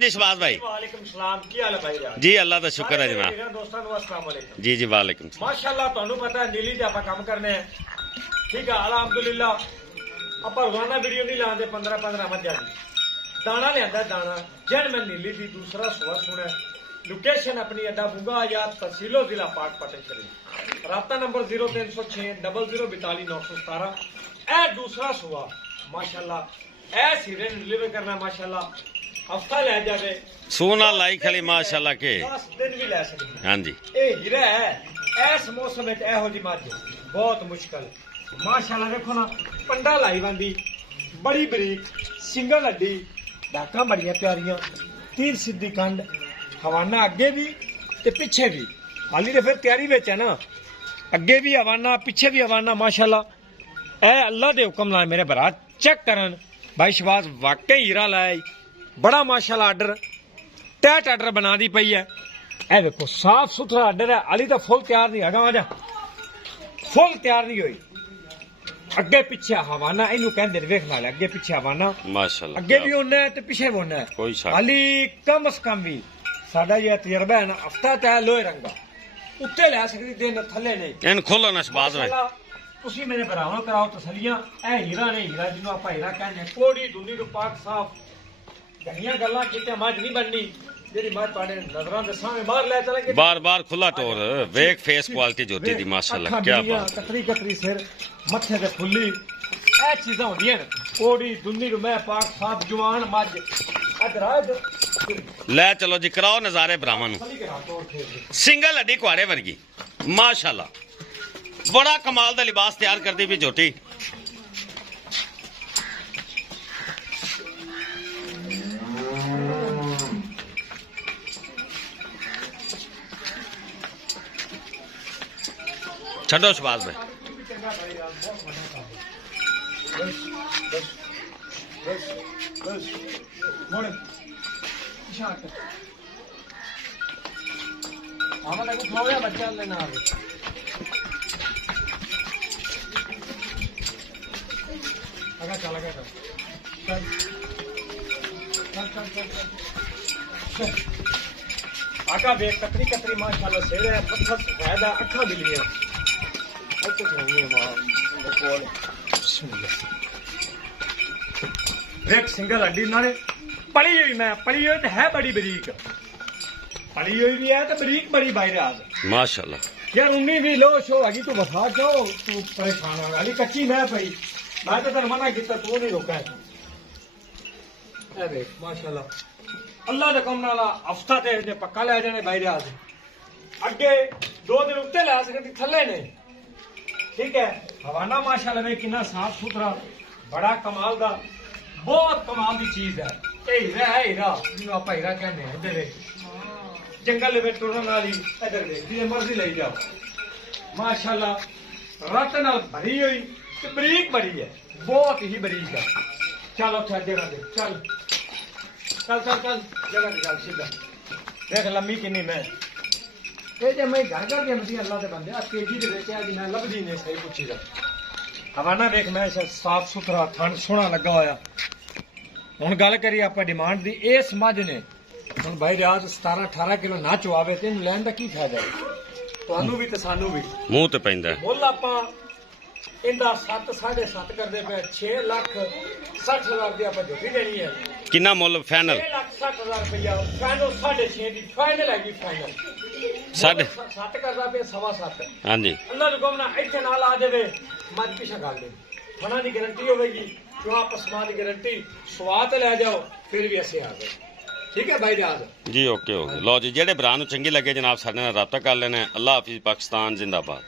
सलाम जी शहबाज भाई। वालेकुम सलाम, की हाल है भाई? जी अल्लाह का शुक्र है जनाब। दोस्तों को अस्सलाम वालेकुम। जी जी वालेकुम सलाम। माशाअल्लाह ਤੁਹਾਨੂੰ ਪਤਾ ਹੈ ਨੀਲੀ ਤੇ ਆਪਾਂ ਕੰਮ ਕਰਨੇ ਆ, ਠੀਕ ਹੈ ਅਲਹਮਦੁਲਿਲਾ। ਆਪਾਂ ਰੋਜ਼ਾਨਾ ਵੀਡੀਓ ਨਹੀਂ ਲਾਉਂਦੇ 15 ਮੱਝਾਂ ਦੀ। ਦਾਣਾ ਲਿਆਂਦਾ ਦਾਣਾ ਜਨ ਮੈਂ ਨੀਲੀ ਦੀ ਦੂਸਰਾ ਸੁਆ ਸੁਣਾ। ਲੋਕੇਸ਼ਨ ਆਪਣੀ ਅੱਡਾ ਬੁਗਾ ਆਜ਼ਾਦ ਤਹਿਸੀਲੋ ਜ਼ਿਲ੍ਹਾ ਪਾਕ ਪਟਨ ਸ਼ਰੀਫ। ਰਾਬਤਾ ਨੰਬਰ 0306 0042 917। ਇਹ ਦੂਸਰਾ ਸੁਆ ਮਾਸ਼ਾਅੱਲਾ ਇਹ ਸਿਰੇ ਡਿਲੀਵਰ ਕਰਨਾ ਮਾਸ਼ਾਅੱਲਾ ਹਫਤਾ ਲੈ ਜਾਵੇ। सोना लाई खली माशाल्लाह के। 10 दिन भी ले सकते। हाँ जी ਇਹ ਹੀਰਾ ਹੈ। ਇਸ ਮੌਸਮ ਵਿੱਚ ਇਹੋ ਜਿਹੀ ਮੱਝ ਬਹੁਤ ਮੁਸ਼ਕਲ। ਮਾਸ਼ਾਅੱਲਾ ਦੇਖੋ ਨਾ ਪੰਡਾ ਲਾਈ ਬੰਦੀ ਬੜੀ ਬਰੀਕ ਸਿੰਗਲ ਹੱਡੀ ਡਾਕਾਂ ਬੜੀਆਂ ਪਿਆਰੀਆਂ ਤੀਰ ਸਿੱਧੀ ਕੰਡ ਹਵਾਨਾ ਅੱਗੇ ਵੀ ਤੇ ਪਿੱਛੇ ਵੀ। ਹਾਲੀ ਤੇ ਫਿਰ ਤਿਆਰੀ ਵਿੱਚ ਹੈ ਨਾ, ਅੱਗੇ ਵੀ ਹਵਾਨਾ ਪਿੱਛੇ ਵੀ ਹਵਾਨਾ ਮਾਸ਼ਾਅੱਲਾ। ਇਹ ਅੱਲਾ ਦੇ ਹੁਕਮ ਨਾਲ ਮੇਰੇ ਭਰਾ ਚੈੱਕ ਕਰਨ ਭਾਈ ਸ਼ਹਬਾਜ਼ ਵਾਕਈ ਹੀਰਾ ਲਾਇਆ ਬੜਾ ਮਾਸ਼ਾਅੱਲਾ। ਆਰਡਰ ਟੈਟ ਆਰਡਰ ਬਣਾ ਦੀ ਪਈ ਹੈ। ਇਹ ਵੇਖੋ ਸਾਫ ਸੁਥਰਾ ਆਰਡਰ ਹੈ। ਹਾਲੀ ਤਾਂ ਫੁੱਲ ਤਿਆਰ ਨਹੀਂ ਹੈਗਾ ਆ ਜਾ ਫੁੱਲ ਤਿਆਰ ਨਹੀਂ ਹੋਈ। ਅੱਗੇ ਪਿੱਛੇ ਹਵਾਨਾ ਇਹਨੂੰ ਕਹਿੰਦੇ ਨੇ ਵੇਖ ਨਾਲ ਅੱਗੇ ਪਿੱਛੇ ਹਵਾਨਾ माशाल्लाह। ਅੱਗੇ ਵੀ ਹੋਣਾ ਹੈ ਤੇ ਪਿੱਛੇ ਵੀ ਹੋਣਾ ਹੈ। कोई शक ਹਾਲੀ ਕਮ ਸ ਕਮ ਵੀ ਸਾਡਾ ਇਹ ਤਜਰਬਾ ਹੈ ਨਾ ਹਫਤਾ ਤੈ ਲੋਹੇ ਰੰਗਾ ਉੱਤੇ ਲੈ ਸਕਦੀ ਦਿਨ ਥੱਲੇ ਨਹੀਂ। इन खोलो ना शहबाज भाई। ਮਾਸ਼ਾਅੱਲਾ, ਤੁਸੀਂ ਮੇਰੇ ਭਰਾਵਾਂ ਕਰਾਓ ਤਸਲੀਆਂ। ਇਹ ਹੀਰਾ ਨਹੀਂ ਹੀਰਾ ਜਿਹਨੂੰ ਆਪਾਂ ਹੀਰਾ ਕਹਿੰਦੇ ਕੋੜੀ ਦੁਨੀ ਨੂੰ ਪਾਕ ਸਾਫ ਗਣੀਆਂ ਗੱਲਾਂ ਕੀਤੇ ਮੱਝ ਨਹੀਂ ਬਣਨੀ ਜਿਹੜੀ ਮੱਝ ਤੁਹਾਡੇ ਨਜ਼ਰਾਂ ਦੇ ਸਾਹਮਣੇ ਬਾਹਰ ਲੈ ਚਲਾਂਗੇ। बार बार खुला टोर वेक फेस क्वालिटी जोती दी माशाल्लाह क्या बात। ਕਤਰੀ ਕਤਰੀ ਸਿਰ ਮੱਥੇ ਤੇ ਫੁੱਲੀ ਇਹ ਚੀਜ਼ਾਂ ਹੁੰਦੀਆਂ ਨੇ। ਕੋੜੀ ਦੁਨੀ ਨੂੰ ਮੈਂ ਪਾਕ ਸਾਫ ਜਵਾਨ ਮੱਝ ਅਦਰਾਜ ले चलो जी कराओ नजारे ब्राह्मण ਫਲੀ ਕਰਾ ਤੋੜ ਫੇਰ ਦੇ। सिंगल हड्डी कुआड़े वर्गी माशाल्लाह। बड़ा कमाल दा लिबास तैयार कर दी भी झोटी। छो शहबाज भाई। बच्चा लेना आका देख कतरी कतरी माशाल्लाह सेड़ है पत्थर सफेद है अखा बिल्लियां देख सिंगल हड्डी नाले पली हुई मैं पली हुई तो है बड़ी बरीक पली हुई भी है तो बरीक बड़ी बाहर आज माशाल्लाह यार उन्नी भी लो शो अगी तू बता जाओ तू परेशान हो अली कच्ची मैं पई मैं तो तेन मना किया तू नहीं रोका है देख माशाल्लाह अल्लाह दे कम नाला हफ्ता ते इसने पक्का ले जाने बाहर आज अगे 2 दिन उत्ते ला सकती थले ने ठीक है। हवाना माशाल्लाह में कितना साफ सुथरा बड़ा कमाल दा बहुत कमाल दी चीज है। ये हीरा है हीरा जिन्हों आप हीरा कहने हैं। इधर देख जंगल में टुरन वाली इधर देख जिन्हें मर्जी ले जाओ माशाल्लाह रत नाल भरी हुई ते बरीक बड़ी है बहुत ही बरीक है। चल उठा जगह दे चल चल चल चल जगह दे चल सीधा देख लम्मी किन्नी मैं ਇਹ ਜੇ ਮੈਂ ਘਰ ਘਰ ਜਾਂਦੀ ਅੱਲਾ ਦੇ ਬੰਦੇ ਆ ਕੇਜੀ ਦੇ ਵਿੱਚ ਆ ਜੀ ਮੈਂ ਲੱਭਦੀ ਨਹੀਂ ਸਹੀ ਪੁੱਛੀ ਦਾ ਹਵਾਨਾ ਵੇਖ ਮੈਂ ਸਾਫ ਸੁਥਰਾ ਥਣ ਸੋਹਣਾ ਲੱਗਾ ਹੋਇਆ। ਹੁਣ ਗੱਲ ਕਰੀ ਆਪਾਂ ਡਿਮਾਂਡ ਦੀ ਇਸ ਮੱਝ ਨੇ ਹੁਣ ਭਾਈ ਰਾਤ 17-18 ਕਿਲੋ ਨਾ ਚੁਆਵੇ ਤੇ ਇਹਨੂੰ ਲੈਣ ਦਾ ਕੀ ਫਾਇਦਾ ਹੈ ਤੁਹਾਨੂੰ ਵੀ ਤੇ ਸਾਨੂੰ ਵੀ। मुंह ते पैंदा है। ਮੁੱਲ ਆਪਾਂ ਇਹਦਾ 7.5 ਕਰਦੇ ਪਏ 6,60,000 ਦੀ ਆਪਾਂ ਝੋਟੀ ਦੇਣੀ ਹੈ। किन्ना मुल फाइनल 6,60,000 रुपया फाइनल 6.5 ਦੀ फाइनल हैगी फाइनल साढ़े 7 करदा पे 7.5 हाँ जी अल्लाह ने कहना इत्थे ना ला देवे मत पीछे गल दे फना दी गारंटी होगी जो आप पसमा दी गारंटी स्वाद ले जाओ फिर भी ऐसे आ गए ठीक है भाई जहाज जी ओके हो गया। लो जी जेड़े भरा नूं चंगी लगे जनाब साडे नाल राबता कर लेना। अल्लाह हाफिज़ पाकिस्तान जिंदाबाद।